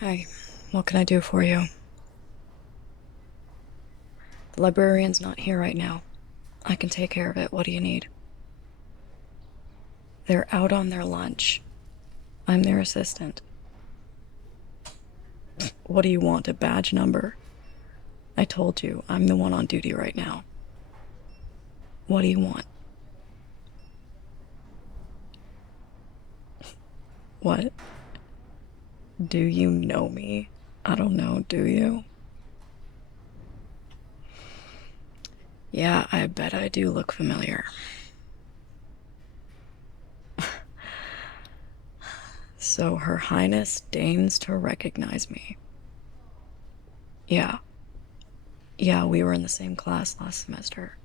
Hi, what can I do for you? The librarian's not here right now. I can take care of it. What do you need? They're out on their lunch. I'm their assistant. What do you want, a badge number? I told you, I'm the one on duty right now. What do you want? What? Do you know me? I don't know, do you? Yeah, I bet I do look familiar. So Her Highness deigns to recognize me. Yeah. Yeah, we were in the same class last semester.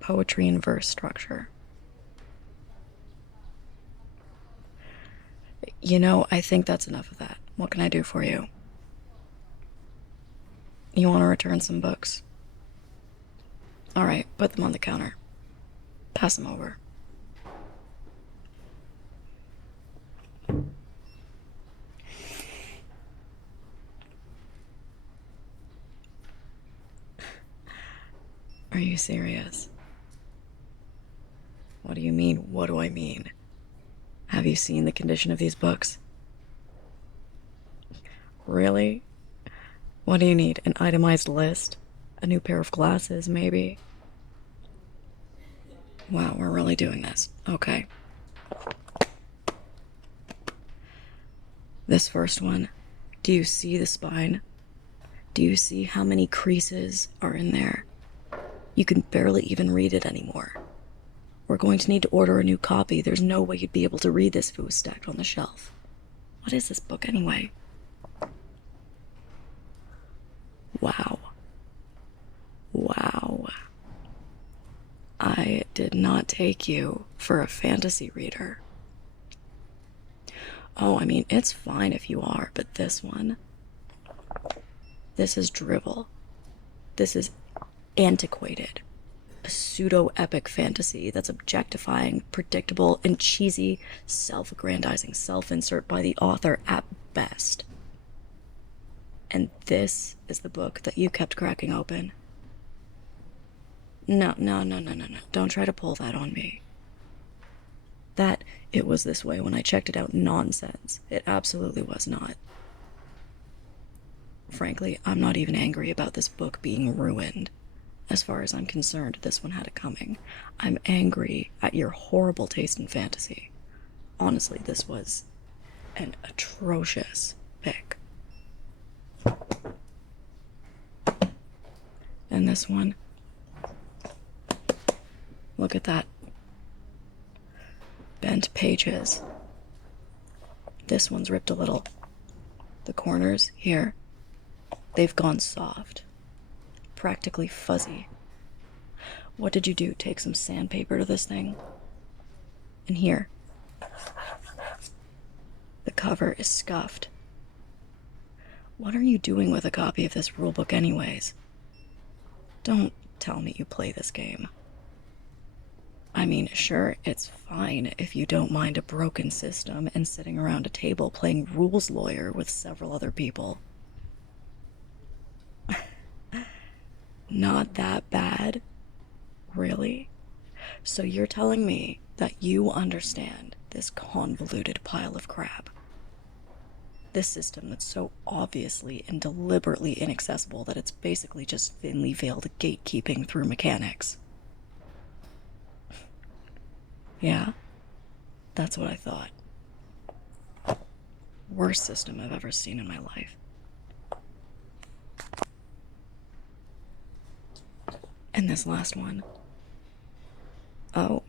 Poetry and verse structure. I think that's enough of that. What can I do for you? You want to return some books? All right, put them on the counter. Pass them over. Are you serious? What do you mean? What do I mean? Have you seen the condition of these books? Really? What do you need? An itemized list? A new pair of glasses, maybe? Wow, we're really doing this. Okay. This first one. Do you see the spine? Do you see how many creases are in there? You can barely even read it anymore. We're going to need to order a new copy. There's no way you'd be able to read this if it was stacked on the shelf. What is this book anyway? Wow. Wow. I did not take you for a fantasy reader. Oh, I mean, it's fine if you are, but this one. This is drivel. This is antiquated. A pseudo-epic fantasy that's objectifying, predictable, and cheesy, self-aggrandizing self-insert by the author at best. And this is the book that you kept cracking open. No. Don't try to pull that on me. That it was this way when I checked it out, nonsense. It absolutely was not. Frankly, I'm not even angry about this book being ruined. As far as I'm concerned, this one had it coming. I'm angry at your horrible taste in fantasy. Honestly, this was an atrocious pick. And this one. Look at that. Bent pages. This one's ripped a little. The corners, here, they've gone soft. Practically fuzzy. What did you do? Take some sandpaper to this thing? And here. The cover is scuffed. What are you doing with a copy of this rulebook anyways? Don't tell me you play this game. I mean, sure, it's fine if you don't mind a broken system and sitting around a table playing rules lawyer with several other people. Not that bad? Really? So you're telling me that you understand this convoluted pile of crap? This system that's so obviously and deliberately inaccessible that it's basically just thinly veiled gatekeeping through mechanics. Yeah, that's what I thought. Worst system I've ever seen in my life. And this last one. Oh.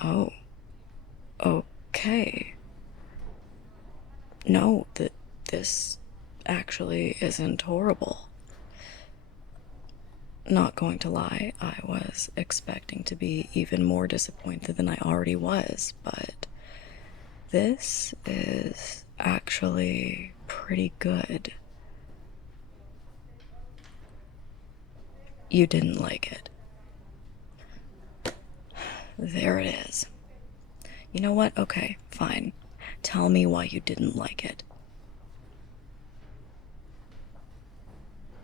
Oh. Okay. No, this actually isn't horrible. Not going to lie, I was expecting to be even more disappointed than I already was, but this is actually pretty good. You didn't like it. There it is. You know what? Okay, fine. Tell me why you didn't like it.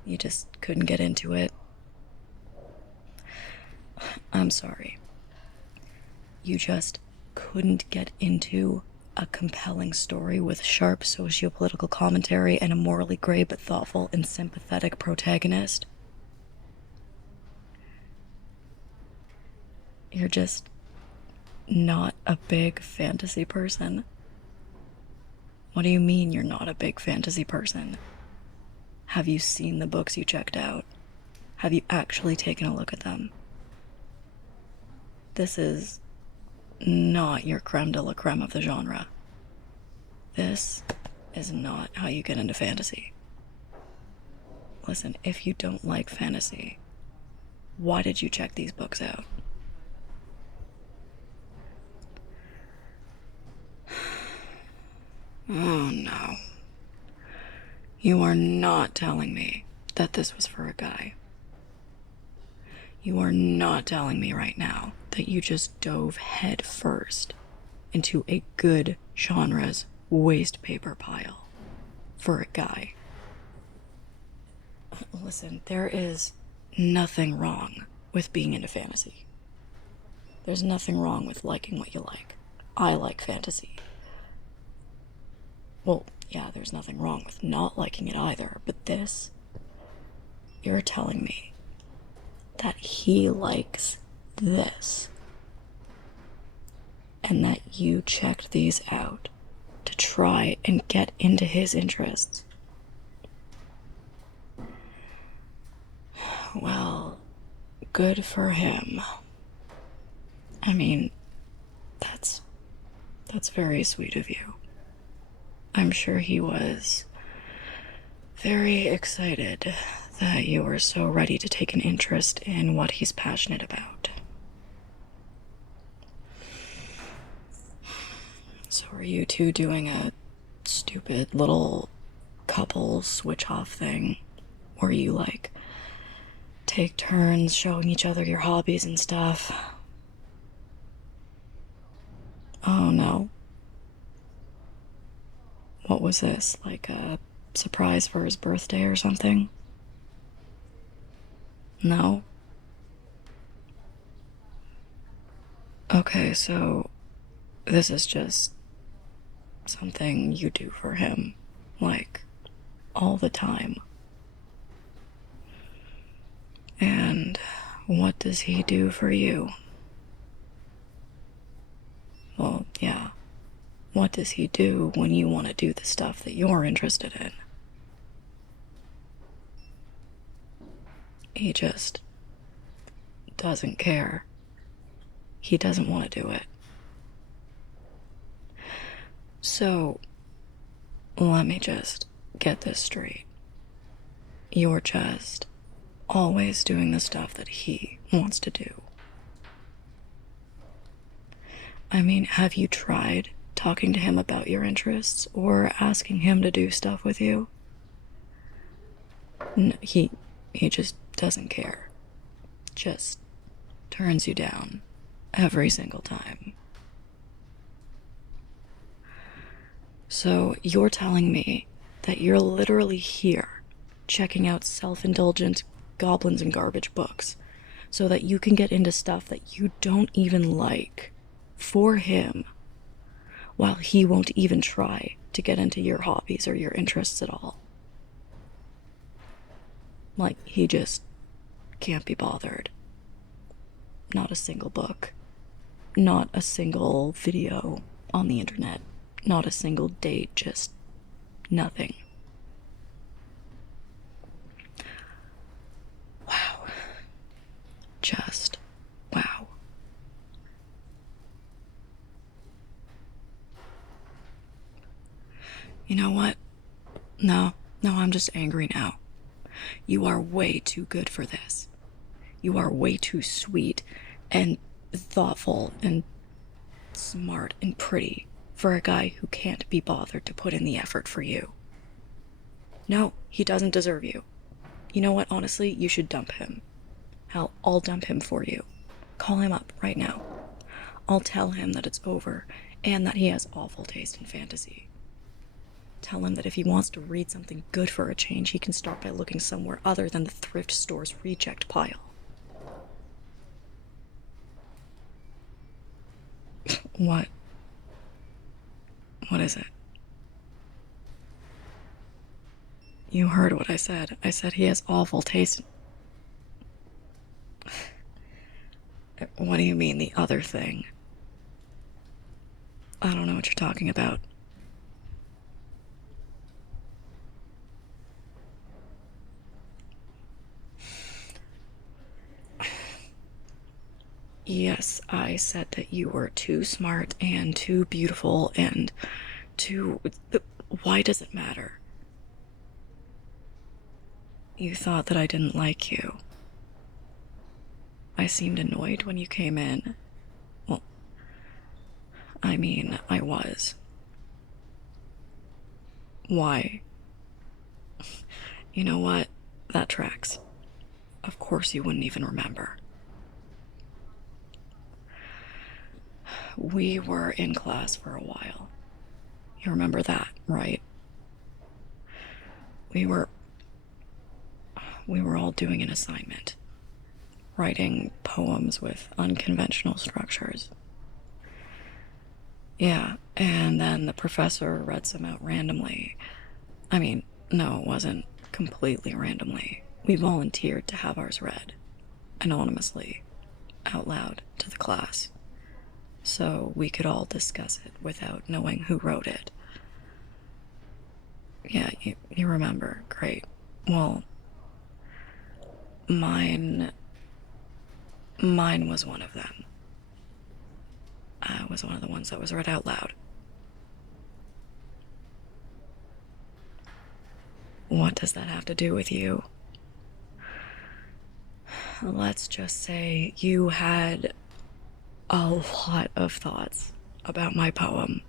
You just couldn't get into it. I'm sorry. You just couldn't get into a compelling story with sharp socio-political commentary and a morally gray but thoughtful and sympathetic protagonist. You're just not a big fantasy person. What do you mean you're not a big fantasy person? Have you seen the books you checked out? Have you actually taken a look at them? This is not your creme de la creme of the genre. This is not how you get into fantasy. Listen, if you don't like fantasy, why did you check these books out? Oh no. You are not telling me that this was for a guy. You are not telling me right now that you just dove head first into a good genre's waste paper pile for a guy. Listen, there is nothing wrong with being into fantasy. There's nothing wrong with liking what you like. I like fantasy. Well, yeah, there's nothing wrong with not liking it either, but this, you're telling me that he likes this, and that you checked these out to try and get into his interests. Well, good for him. I mean, that's very sweet of you. I'm sure he was very excited that you were so ready to take an interest in what he's passionate about. So are you two doing a stupid little couple switch-off thing where you, like, take turns showing each other your hobbies and stuff? Oh no. What was this, like a surprise for his birthday or something? No? Okay, so this is just something you do for him, like, all the time. And what does he do for you? Well, yeah. What does he do when you want to do the stuff that you're interested in? He just doesn't care. He doesn't want to do it. So, let me just get this straight. You're just always doing the stuff that he wants to do. I mean, have you tried talking to him about your interests or asking him to do stuff with you? No, he just doesn't care. Just turns you down every single time. So you're telling me that you're literally here checking out self-indulgent goblins and garbage books so that you can get into stuff that you don't even like for him, while he won't even try to get into your hobbies or your interests at all. Like, he just can't be bothered. Not a single book. Not a single video on the internet. Not a single date, just nothing. Wow. Just wow. You know what? No, I'm just angry now. You are way too good for this. You are way too sweet and thoughtful and smart and pretty for a guy who can't be bothered to put in the effort for you. No, he doesn't deserve you. You know what, honestly, you should dump him. Hell, I'll dump him for you. Call him up right now. I'll tell him that it's over, And that he has awful taste in fantasy. Tell him that if he wants to read something good for a change, he can start by looking somewhere other than the thrift store's reject pile. What? What is it? You heard what I said. I said he has awful taste. What do you mean, the other thing? I don't know what you're talking about. Yes, I said that you were too smart and too beautiful and too... Why does it matter? You thought that I didn't like you. I seemed annoyed when you came in. Well, I mean, I was. Why? You know what? That tracks. Of course you wouldn't even remember. We were in class for a while. You remember that, right? We were all doing an assignment. Writing poems with unconventional structures. Yeah, and then the professor read some out randomly. I mean, no, it wasn't completely randomly. We volunteered to have ours read, anonymously, out loud to the class, so we could all discuss it without knowing who wrote it. Yeah, you remember. Great. Well, mine was one of them. I was one of the ones that was read out loud. What does that have to do with you? Let's just say you had a lot of thoughts about my poem.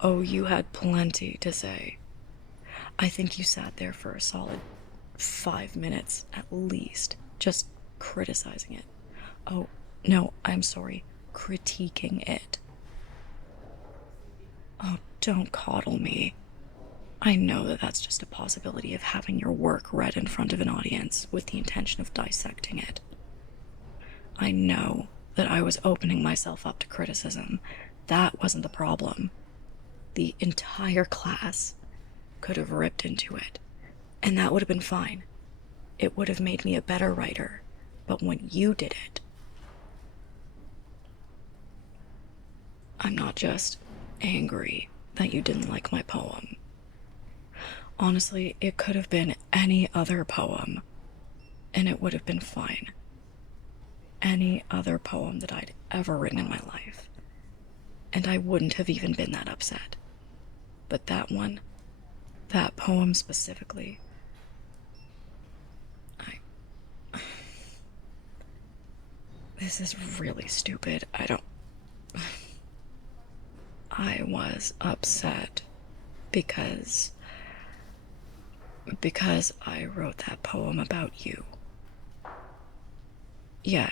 Oh, you had plenty to say. I think you sat there for a solid 5 minutes at least, just criticizing it. Oh, no, I'm sorry, critiquing it. Oh, don't coddle me. I know that that's just a possibility of having your work read in front of an audience with the intention of dissecting it. I know that I was opening myself up to criticism. That wasn't the problem. The entire class could have ripped into it, and that would have been fine. It would have made me a better writer. But when you did it, I'm not just angry that you didn't like my poem. Honestly, it could have been any other poem, and it would have been fine. Any other poem that I'd ever written in my life. And I wouldn't have even been that upset. But that one, that poem specifically, this is really stupid. I was upset because I wrote that poem about you. Yeah,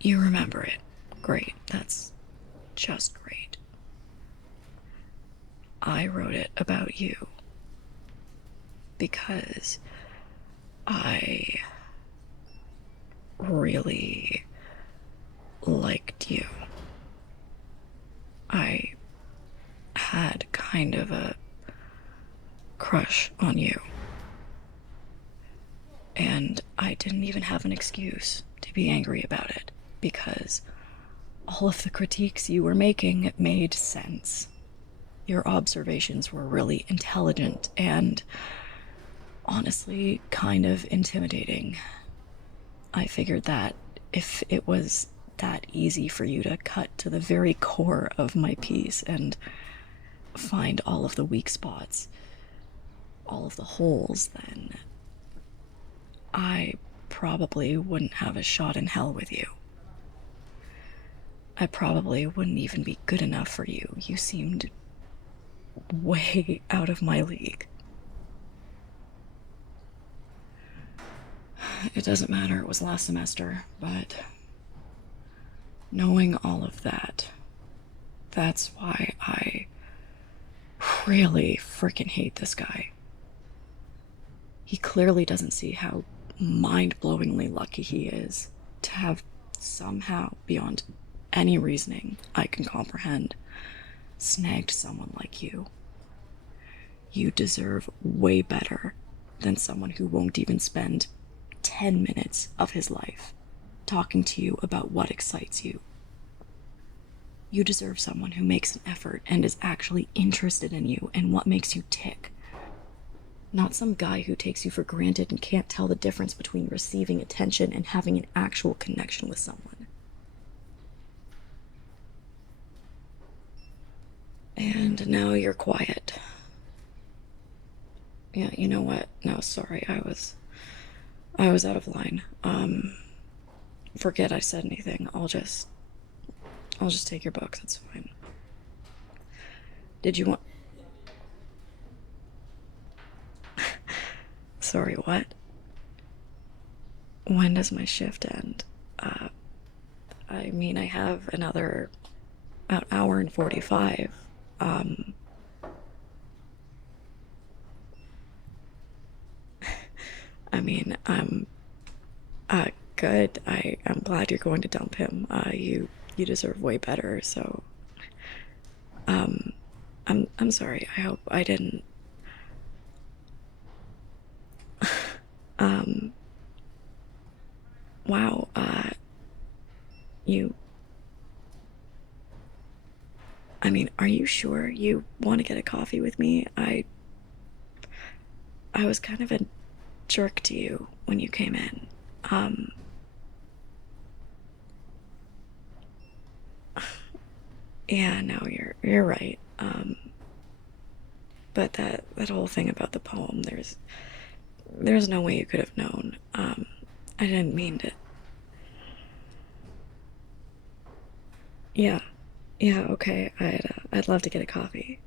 you remember it. Great. That's just great. I wrote it about you because I really liked you. I had kind of a crush on you. And I didn't even have an excuse to be angry about it, because all of the critiques you were making made sense. Your observations were really intelligent and honestly kind of intimidating. I figured that if it was that easy for you to cut to the very core of my piece and find all of the weak spots, all of the holes, then I probably wouldn't have a shot in hell with you. I probably wouldn't even be good enough for you. You seemed way out of my league. It doesn't matter, it was last semester, but Knowing all of that, that's why I really freaking hate this guy. He clearly doesn't see how mind-blowingly lucky he is to have somehow, beyond any reasoning I can comprehend, snagged someone like you. You deserve way better than someone who won't even spend 10 minutes of his life talking to you about what excites you. You deserve someone who makes an effort and is actually interested in you and what makes you tick. Not some guy who takes you for granted and can't tell the difference between receiving attention and having an actual connection with someone. And now you're quiet. Yeah, you know what? No, sorry, I was out of line. Forget I said anything. I'll just take your books, it's fine. Did you want... Sorry, what? When does my shift end? I mean, I have another about hour and 45. I mean, good. I'm glad you're going to dump him. You deserve way better, so... I'm sorry. I hope I didn't... Wow, you... I mean, are you sure you want to get a coffee with me? I was kind of a jerk to you when you came in. Yeah, no, you're right. But that whole thing about the poem, there's no way you could have known. I didn't mean to. Yeah, yeah, okay. I'd love to get a coffee.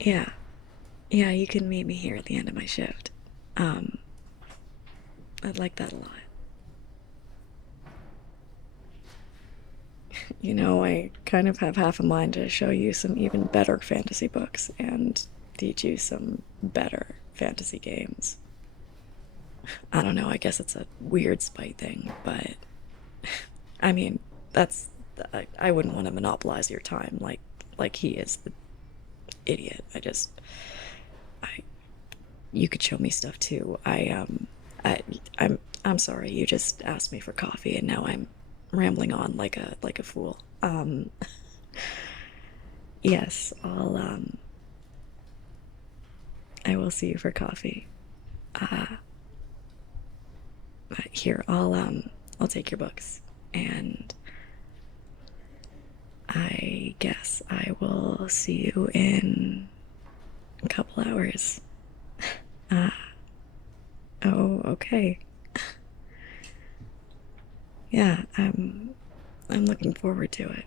Yeah, yeah, you can meet me here at the end of my shift. Um, I'd like that a lot. You know, I kind of have half a mind to show you some even better fantasy books and teach you some better fantasy games. I don't know, I guess it's a weird spite thing, but I mean, that's I wouldn't want to monopolize your time like he is the idiot. I you could show me stuff too. I I'm sorry. You just asked me for coffee and now I'm rambling on like a fool. Yes, I will see you for coffee. Uh Here, I'll take your books and I guess I will see you in a couple hours. Uh, oh, okay. Yeah, I'm looking forward to it.